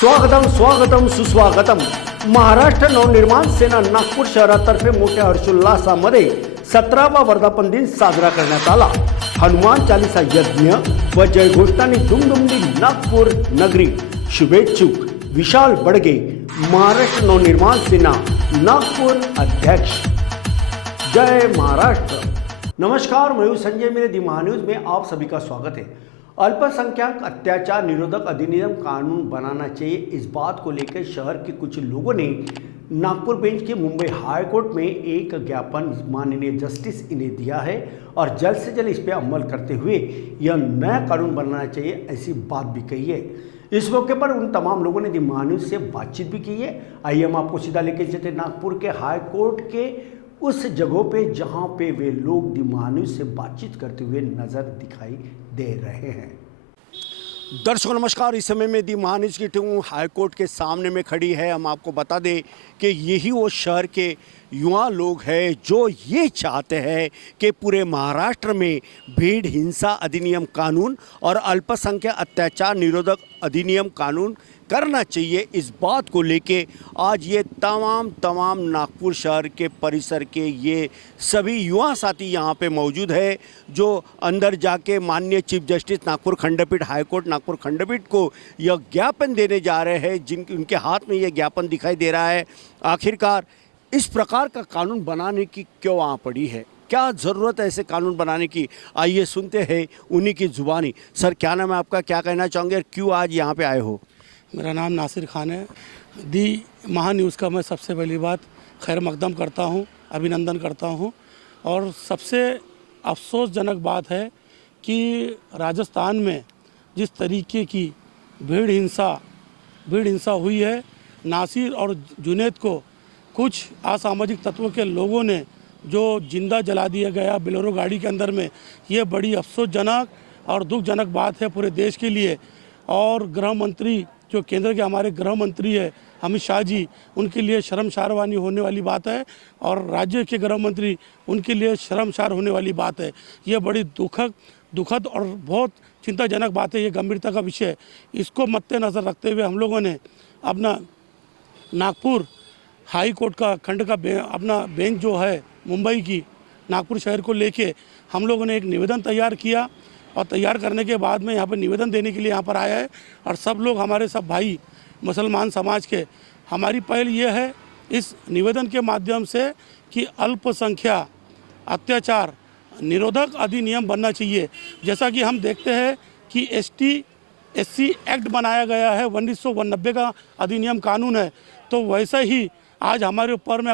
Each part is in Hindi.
स्वागतम स्वागतम सुस्वागतम. महाराष्ट्र नवनिर्माण सेना नागपूर शहरातर्फे मोठ्या हर्षोल्लासामध्ये 17वा वर्धापन दिन साजरा करण्यात आला. हनुमान चालीसा यज्ञ व जयघोषांनी दुमदुमली नागपूर नगरी. शुभेच्छुक विशाल बडगे, महाराष्ट्र नवनिर्माण सेना नागपुर अध्यक्ष. जय महाराष्ट्र. नमस्कार, मैं हूं संजय मेरे दी महान्यूज में आप सभी का स्वागत है. अल्पसंख्यक अत्याचार निरोधक अधिनियम कानून बनाना चाहिए, इस बात को लेकर शहर के कुछ लोगों ने नागपुर बेंच के मुंबई हाई कोर्ट में एक ज्ञापन माननीय जस्टिस इन्हें दिया है और जल्द से जल्द इस पर अमल करते हुए यह नया कानून बनाना चाहिए, ऐसी बात भी कही है. इस मौके पर उन तमाम लोगों ने दी महान्यूज से बातचीत भी की है. आइए हम आपको सीधा लेके चलते नागपुर के हाई कोर्ट के उस जगहों पे जहां पे वे लोग दी महान्यूज से बातचीत करते हुए नजर दिखाई दे रहे हैं. दर्शकों नमस्कार, इस समय में दी महान्यूज की टीम हाई कोर्ट के सामने में खड़ी है. हम आपको बता दें कि यही वो शहर के युवा लोग हैं जो ये चाहते हैं कि पूरे महाराष्ट्र में भीड़ हिंसा अधिनियम कानून और अल्पसंख्यक अत्याचार निरोधक अधिनियम कानून करना चाहिए. इस बात को लेके आज ये तमाम नागपुर शहर के परिसर के ये सभी युवा साथी यहाँ पे मौजूद है जो अंदर जाके माननीय चीफ जस्टिस नागपुर खंडपीठ हाई कोर्ट नागपुर खंडपीठ को यह ज्ञापन देने जा रहे हैं. उनके हाथ में ये ज्ञापन दिखाई दे रहा है. आखिरकार इस प्रकार का कानून बनाने की क्यों आ पड़ी है, क्या ज़रूरत है ऐसे कानून बनाने की, आइए सुनते हैं उन्हीं की ज़ुबानी. सर क्या नाम है आपका, क्या कहना चाहोगे और क्यों आज यहाँ पे आए हो? मेरा नाम नासिर खान है. दी महान्यूज़ का मैं सबसे पहली बात खैर मकदम करता हूँ, अभिनंदन करता हूँ. और सबसे अफसोसजनक बात है कि राजस्थान में जिस तरीके की भीड़ हिंसा हुई है, नासिर और जुनैद को कुछ असामाजिक तत्वों के लोगों ने जो जिंदा जला दिया गया बोलेरो गाड़ी के अंदर में, ये बड़ी अफसोसजनक और दुखजनक बात है पूरे देश के लिए. और गृह मंत्री जो केंद्र के हमारे गृह मंत्री है अमित शाह जी, उनके लिए शर्मसारवानी होने वाली बात है. और राज्य के गृह मंत्री, उनके लिए शर्मसार होने वाली बात है. ये बड़ी दुखद और बहुत चिंताजनक बात है. ये गंभीरता का विषय है. इसको मद्देनज़र रखते हुए हम लोगों ने अपना नागपुर हाई कोर्ट का खंड का अपना बेंच जो है मुंबई की नागपुर शहर को लेके हम लोगों ने एक निवेदन तैयार किया. और तैयार करने के बाद में यहाँ पर निवेदन देने के लिए यहाँ पर आया है. और सब लोग हमारे सब भाई मुसलमान समाज के, हमारी पहल ये है इस निवेदन के माध्यम से कि अल्पसंख्यक अत्याचार निरोधक अधिनियम बनना चाहिए. जैसा कि हम देखते हैं कि ST/SC एक्ट बनाया गया है, 1990 का अधिनियम कानून है. तो वैसा ही आज हमारे ऊपर में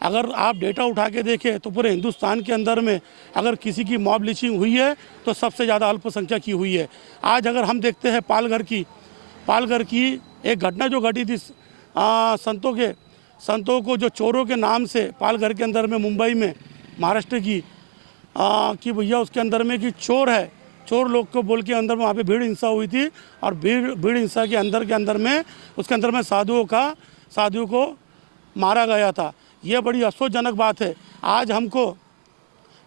अगर आप डेटा उठा के देखें तो पूरे हिंदुस्तान के अंदर में अगर किसी की मॉब लिंचिंग हुई है तो सबसे ज़्यादा अल्पसंख्यक की हुई है. आज अगर हम देखते हैं पालघर की एक घटना जो घटी थी, संतों को जो चोरों के नाम से पालघर के अंदर में मुंबई में महाराष्ट्र की कि भैया उसके अंदर में कि चोर लोग को बोल के अंदर में वहाँ पे भीड़ हिंसा हुई थी. और भीड़ हिंसा के अंदर में उसके अंदर में साधुओं को मारा गया था. ये बड़ी अफसोसजनक बात है. आज हमको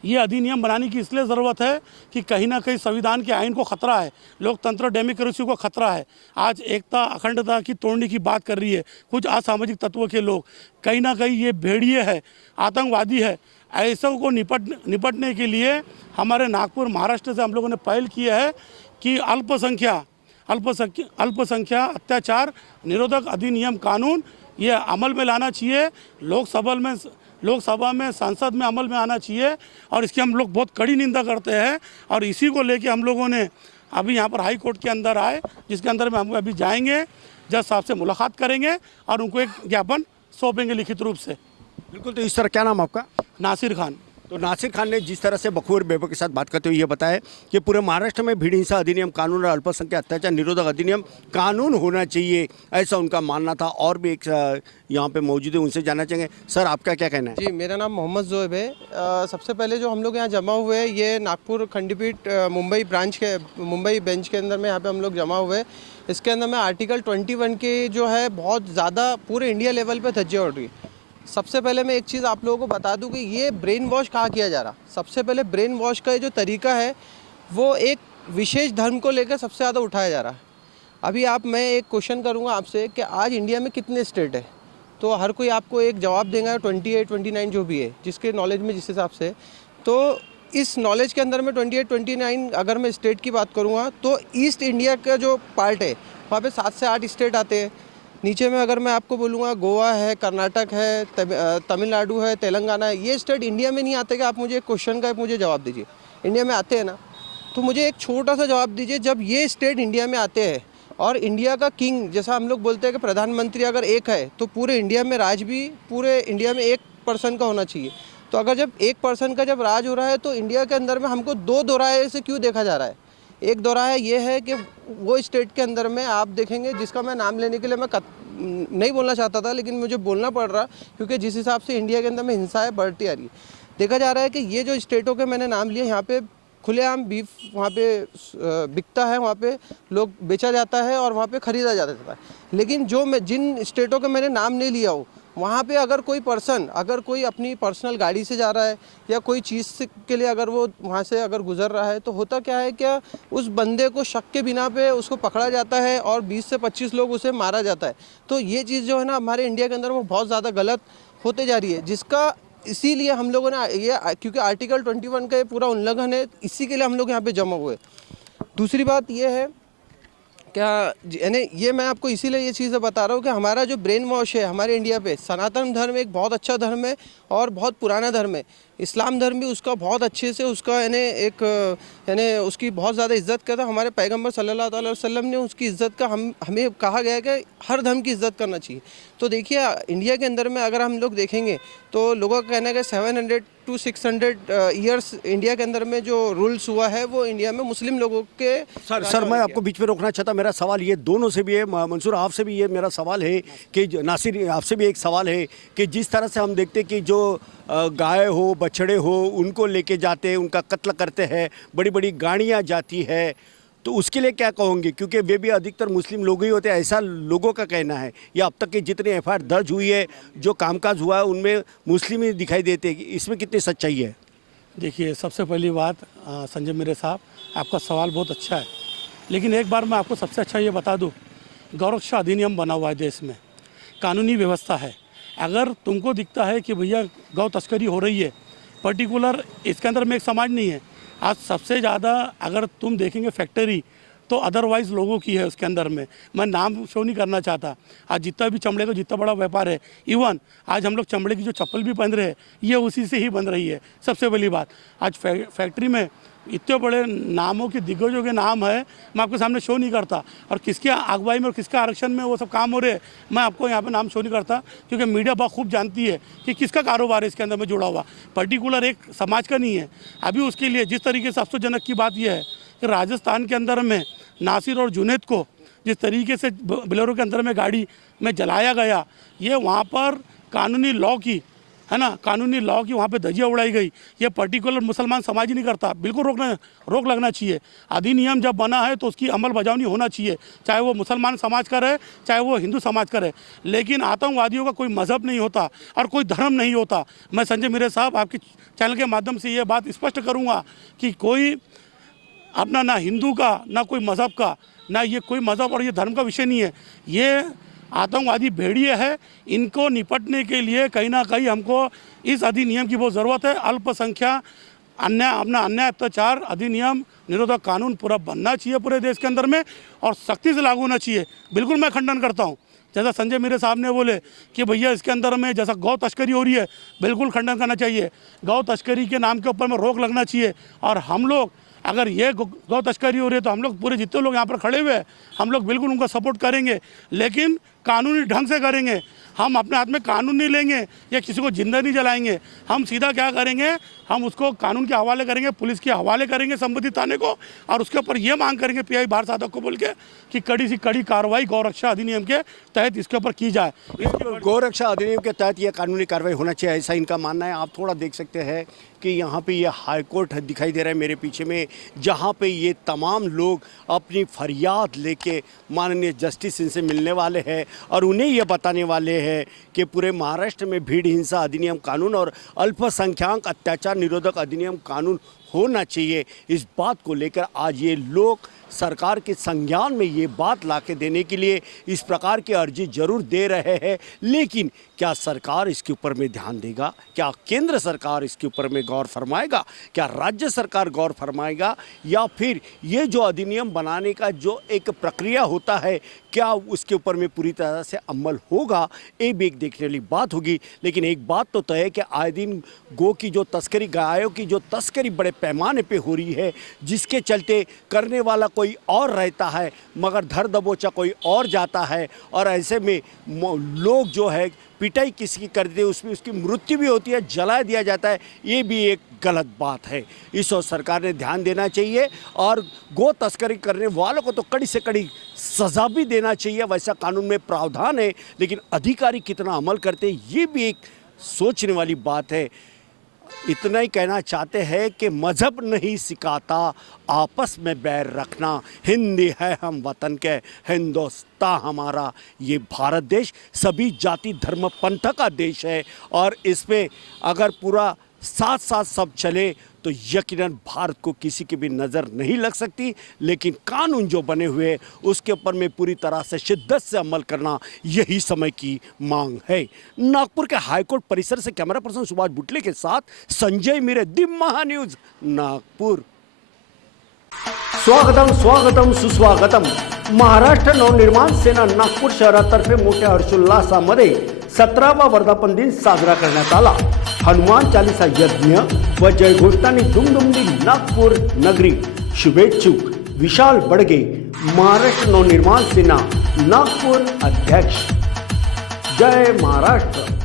ये अधिनियम बनाने की इसलिए ज़रूरत है कि कहीं ना कहीं संविधान के आइन को ख़तरा है, लोकतंत्र डेमोक्रेसी को ख़तरा है. आज एकता अखंडता की तोड़ने की बात कर रही है कुछ असामाजिक तत्वों के लोग. कहीं ना कहीं ये भेड़िए है, आतंकवादी है. ऐसों को निपटने के लिए हमारे नागपुर महाराष्ट्र से हम लोगों ने पहल किया है कि अल्पसंख्यक अत्याचार निरोधक अधिनियम कानून ये अमल में लाना चाहिए. लोकसभा में संसद में अमल में आना चाहिए. और इसकी हम लोग बहुत कड़ी निंदा करते हैं. और इसी को लेके हम लोगों ने अभी यहाँ पर हाई कोर्ट के अंदर आए, जिसके अंदर में हम अभी जाएंगे, जज साहब से मुलाकात करेंगे और उनको एक ज्ञापन सौंपेंगे लिखित रूप से. बिल्कुल. तो इस तरह क्या नाम आपका? नासिर खान. तो नासिर खान ने जिस तरह से बखूर बेबो के साथ बात करते हुए ये बताया कि पूरे महाराष्ट्र में भीड़ हिंसा अधिनियम कानून और अल्पसंख्यक अत्याचार निरोधक अधिनियम कानून होना चाहिए, ऐसा उनका मानना था. और भी एक यहाँ पे मौजूद है, उनसे जानना चाहेंगे. सर आपका क्या कहना है? जी, मेरा नाम मोहम्मद ज़ोएब है. सबसे पहले जो हम लोग यहाँ जमा हुए हैं, ये नागपुर खंडपीठ मुंबई बेंच के अंदर में यहाँ पे हम लोग जमा हुए. इसके अंदर में आर्टिकल 21 के जो है बहुत ज़्यादा पूरे इंडिया लेवल पे धज्जियाँ उड़ रही है. सबसे पहले मैं एक चीज़ आप लोगों को बता दूं कि ये ब्रेन वॉश कहाँ किया जा रहा. सबसे पहले ब्रेन वॉश का जो तरीका है वो एक विशेष धर्म को लेकर सबसे ज़्यादा उठाया जा रहा है. अभी मैं एक क्वेश्चन करूँगा आपसे कि आज इंडिया में कितने स्टेट है, तो हर कोई आपको एक जवाब देगा 28 29 जो भी है जिसके नॉलेज में जिस हिसाब से। तो इस नॉलेज के अंदर में 28 29 अगर मैं स्टेट की बात करूँगा तो ईस्ट इंडिया का जो पार्ट है वहाँ पे 7 से 8 स्टेट आते हैं। नीचे में अगर मैं आपको बोलूँगा गोवा है, कर्नाटक है, तमिलनाडु है, तेलंगाना है, ये स्टेट इंडिया में नहीं आते। कि आप मुझे एक क्वेश्चन का मुझे जवाब दीजिए, इंडिया में आते हैं ना? तो मुझे एक छोटा सा जवाब दीजिए, जब ये स्टेट इंडिया में आते हैं और इंडिया का किंग, जैसा हम लोग बोलते हैं कि प्रधानमंत्री अगर एक है तो पूरे इंडिया में राज भी पूरे इंडिया में एक पर्सन का होना चाहिए। तो अगर जब एक पर्सन का जब राज हो रहा है तो इंडिया के अंदर में हमको दो दोराहे से क्यों देखा जा रहा है? एक दोराहा ये है कि वो स्टेट के अंदर में आप देखेंगे, जिसका मैं नाम लेने के लिए मैं नहीं बोलना चाहता था लेकिन मुझे बोलना पड़ रहा, क्योंकि जिस हिसाब से इंडिया के अंदर में हिंसाएं बढ़ती आ रही है, देखा जा रहा है कि ये जो स्टेटों के मैंने नाम लिए, यहाँ पे खुलेआम बीफ वहाँ पे बिकता है, वहाँ पे लोग बेचा जाता है और वहाँ पे ख़रीदा जाता है। लेकिन जिन स्टेटों के मैंने नाम नहीं लिया हो, वहाँ पे अगर कोई पर्सन, अगर कोई अपनी पर्सनल गाड़ी से जा रहा है या कोई चीज़ के लिए अगर वो वहाँ से अगर गुजर रहा है, तो होता क्या है, क्या उस बंदे को शक के बिना पे उसको पकड़ा जाता है और 20 से 25 लोग उसे मारा जाता है। तो ये चीज़ जो है ना हमारे इंडिया के अंदर वो बहुत ज़्यादा गलत होते जा रही है, जिसका इसीलिए हम लोगों ने ये, क्योंकि आर्टिकल 21 का ये पूरा उल्लंघन है, इसी के लिए हम लोग यहाँ पे जमा हुए। दूसरी बात ये है क्या, यानी ये मैं आपको इसीलिए ये चीज़ बता रहा हूँ कि हमारा जो ब्रेन वॉश है हमारे इंडिया पे, सनातन धर्म एक बहुत अच्छा धर्म है और बहुत पुराना धर्म है। इस्लाम धर्म भी उसका बहुत अच्छे से उसका यानी उसकी बहुत ज़्यादा इज्जत करता। हमारे पैगंबर सल्लल्लाहु अलैहि वसल्लम ने उसकी इज्जत का हमें कहा गया है कि हर धर्म की इज्जत करना चाहिए। तो देखिए इंडिया के अंदर में अगर हम लोग देखेंगे तो लोगों का कहना है कि 700 to 600 ईयर्स इंडिया के अंदर में जो रूल्स हुआ है वो इंडिया में मुस्लिम लोगों के। सर मैं आपको बीच में रोकना चाहता, मेरा सवाल ये दोनों से भी है, मंसूर आपसे भी ये मेरा सवाल है कि नासिर आपसे भी एक सवाल है कि जिस तरह से हम देखते हैं कि जो गाय हो बछड़े हो उनको लेके जाते हैं, उनका कत्ल करते हैं, बड़ी बड़ी गाड़ियाँ जाती है, तो उसके लिए क्या कहोगे? क्योंकि वे भी अधिकतर मुस्लिम लोग ही होते हैं, ऐसा लोगों का कहना है। या अब तक की जितनी एफआईआर दर्ज हुई है, जो कामकाज हुआ है, उनमें मुस्लिम ही दिखाई देते हैं। इसमें कितनी सच्चाई है? देखिए, सबसे पहली बात संजय मेरे साहब, आपका सवाल बहुत अच्छा है, लेकिन एक बार मैं आपको सबसे अच्छा ये बता दूँ, गौरक्षा अधिनियम बना हुआ है देश में, कानूनी व्यवस्था है। अगर तुमको दिखता है कि भैया गौ तस्करी हो रही है, पर्टिकुलर इसके अंदर में एक समाज नहीं है, आज सबसे ज़्यादा अगर तुम देखेंगे फैक्ट्री तो अदरवाइज़ लोगों की है उसके अंदर में, मैं नाम शो नहीं करना चाहता। आज जितना भी चमड़े का जितना बड़ा व्यापार है, इवन आज हम लोग चमड़े की जो चप्पल भी पहन रहे हैं ये उसी से ही बन रही है। सबसे पहली बात, आज फैक्ट्री में इतने बड़े नामों के दिग्गजों के नाम है, मैं आपके सामने शो नहीं करता, और किसके अगुवाई में और किसके आरक्षण में वो सब काम हो रहे हैं मैं आपको यहाँ पे नाम शो नहीं करता, क्योंकि मीडिया बहुत खूब जानती है कि किसका कारोबार है इसके अंदर में जुड़ा हुआ, पर्टिकुलर एक समाज का नहीं है। अभी उसके लिए जिस तरीके से अफसोसजनक की बात यह है कि राजस्थान के अंदर में नासिर और जुनैद को जिस तरीके से बोलेरो के अंदर में गाड़ी में जलाया गया, ये वहाँ पर कानूनी लॉ की है ना, कानूनी लॉ की वहाँ पे धज्जियाँ उड़ाई गई। ये पर्टिकुलर मुसलमान समाज ही नहीं करता, बिल्कुल रोक लगना चाहिए। अधिनियम जब बना है तो उसकी अमल बजावनी होना चाहिए, चाहे वो मुसलमान समाज का रहे चाहे वो हिंदू समाज का रहे। लेकिन आतंकवादियों का कोई मज़हब नहीं होता और कोई धर्म नहीं होता। मैं संजय मेरे साहब आपके चैनल के माध्यम से ये बात स्पष्ट करूँगा कि कोई अपना ना हिंदू का ना कोई मज़हब का, ना ये कोई मज़हब और ये धर्म का विषय नहीं है। ये आतंकवादी भेड़िए है, इनको निपटने के लिए कहीं ना कहीं हमको इस अधिनियम की बहुत ज़रूरत है। अल्पसंख्या अन्याय अत्याचार अधिनियम निरोधक कानून पूरा बनना चाहिए पूरे देश के अंदर में और सख्ती से लागू होना चाहिए। बिल्कुल मैं खंडन करता हूँ, जैसा संजय मेरे साहब ने बोले कि भैया इसके अंदर में जैसा गौ तस्करी हो रही है, बिल्कुल खंडन करना चाहिए। गौ तस्करी के नाम के ऊपर में रोक लगना चाहिए। और हम लोग अगर ये गौ तस्करी हो रही है तो हम लोग पूरे जितने लोग यहाँ पर खड़े हुए हैं हम लोग बिल्कुल उनका सपोर्ट करेंगे, लेकिन कानूनी ढंग से करेंगे। हम अपने हाथ में कानून नहीं लेंगे या किसी को जिंदा नहीं जलाएंगे। हम सीधा क्या करेंगे, हम उसको कानून के हवाले करेंगे, पुलिस के हवाले करेंगे संबंधित थाने को, और उसके ऊपर ये मांग करेंगे पीआई बार साधक को बोल के कि कड़ी से कड़ी कार्रवाई गौरक्षा अधिनियम के तहत इसके ऊपर की जाए। गौरक्षा अधिनियम के तहत यह कानूनी कार्रवाई होना चाहिए, ऐसा इनका मानना है। आप थोड़ा देख सकते हैं कि यहाँ पे ये हाई कोर्ट दिखाई दे रहा है मेरे पीछे में, जहाँ पे ये तमाम लोग अपनी फरियाद लेके माननीय जस्टिस इनसे मिलने वाले हैं और उन्हें ये बताने वाले हैं कि पूरे महाराष्ट्र में भीड़ हिंसा अधिनियम कानून और अल्पसंख्यक अत्याचार निरोधक अधिनियम कानून होना चाहिए। इस बात को लेकर आज ये लोग सरकार के संज्ञान में ये बात लाके देने के लिए इस प्रकार की अर्जी जरूर दे रहे हैं, लेकिन क्या सरकार इसके ऊपर में ध्यान देगा? क्या केंद्र सरकार इसके ऊपर में गौर फरमाएगा? क्या राज्य सरकार गौर फरमाएगा? या फिर ये जो अधिनियम बनाने का जो एक प्रक्रिया होता है, क्या उसके ऊपर में पूरी तरह से अमल होगा? ये भी एक देखने वाली बात होगी। लेकिन एक बात तो तय है कि आए दिन गो की जो तस्करी, गायों की जो तस्करी बड़े पैमाने पे हो रही है, जिसके चलते करने वाला कोई और रहता है मगर धर दबोचा कोई और जाता है, और ऐसे में लोग जो है पिटाई किसी की कर दे, उसमें उसकी मृत्यु भी होती है, जला दिया जाता है। ये भी एक गलत बात है। इस ओर सरकार ने ध्यान देना चाहिए और गो तस्करी करने वालों को तो कड़ी से कड़ी सज़ा भी देना चाहिए। वैसा कानून में प्रावधान है, लेकिन अधिकारी कितना अमल करते हैं ये भी एक सोचने वाली बात है। इतना ही कहना चाहते हैं कि मज़हब नहीं सिखाता आपस में बैर रखना, हिंदी है हम वतन के, हिंदुस्तान हमारा ये भारत देश सभी जाति धर्म पंथ का देश है, और इसमें अगर पूरा साथ साथ सब चले तो यकीनन भारत को किसी की भी नज़र नहीं लग सकती। लेकिन कानून जो बने हुए हैं उसके ऊपर में पूरी तरह से शिद्दत से अमल करना यही समय की मांग है। नागपुर के हाईकोर्ट परिसर से कैमरा पर्सन सुभाष बुटले के साथ संजय मिरे, दी महा न्यूज, नागपुर। स्वागतम स्वागतम सुस्वागतम। महाराष्ट्र नवनिर्माण सेना नागपूर शहरातर्फे मोठ्या हर्षोल्लासामध्ये 17वा वर्धापन दिन साजरा करण्यात आला। हनुमान चालीसा यज्ञ व जयघोषांनी दुमदुमली नागपूर नगरी। शुभेच्छुक विशाल बडगे, महाराष्ट्र नवनिर्माण सेना नागपूर अध्यक्ष। जय महाराष्ट्र।